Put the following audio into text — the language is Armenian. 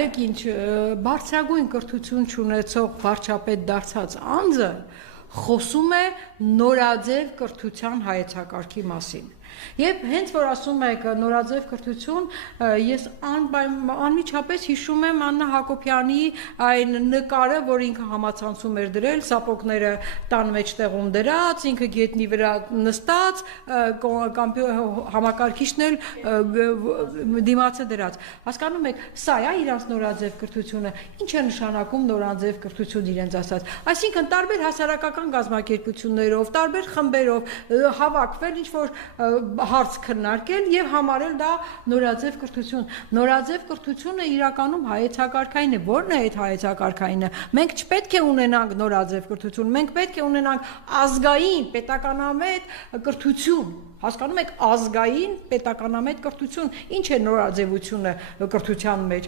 Գիտեք ինչ, բարձրագույն կրթություն չունեցող վարչապետ դարձած անձը խոսում է նորաձև կրթության հայեցակարգի մասին։ Եվ հենց որ ասում եք նորաձև կրթություն, ես անմիջապես հիշում եմ Աննա Հակոբյանի այն նկարը, որ ինքը համացանցում էր դրել, սապոգները տան մեջտեղում դրած, ինքը գետնի վրա նստած, համակարգիչն էլ դիմացը դրած։ Հասկանում եք, սա է իրանց նորաձև կրթությունը, ինչ է նշանակում նորաձև կրթություն իրենց ասած։ Այսինքն տարբեր հասարակական կազմակերպություններով, տարբեր խմբերով հավաքվել, ինչ որ հարց քննարկել եւ համարել դա նորաձև կրթություն։ Նորաձև կրթությունը իրականում հայեցակարգային է։ Ո՞րն է այդ հայեցակարգայինը։ Մենք չպետք է ունենանք նորաձև կրթություն, մենք պետք է ունենանք ազգային պետականամետ կրթություն։ Հասկանում եք, ազգային պետականամետ կրթություն։ Ինչ է նորաձևությունը կրթության մեջ։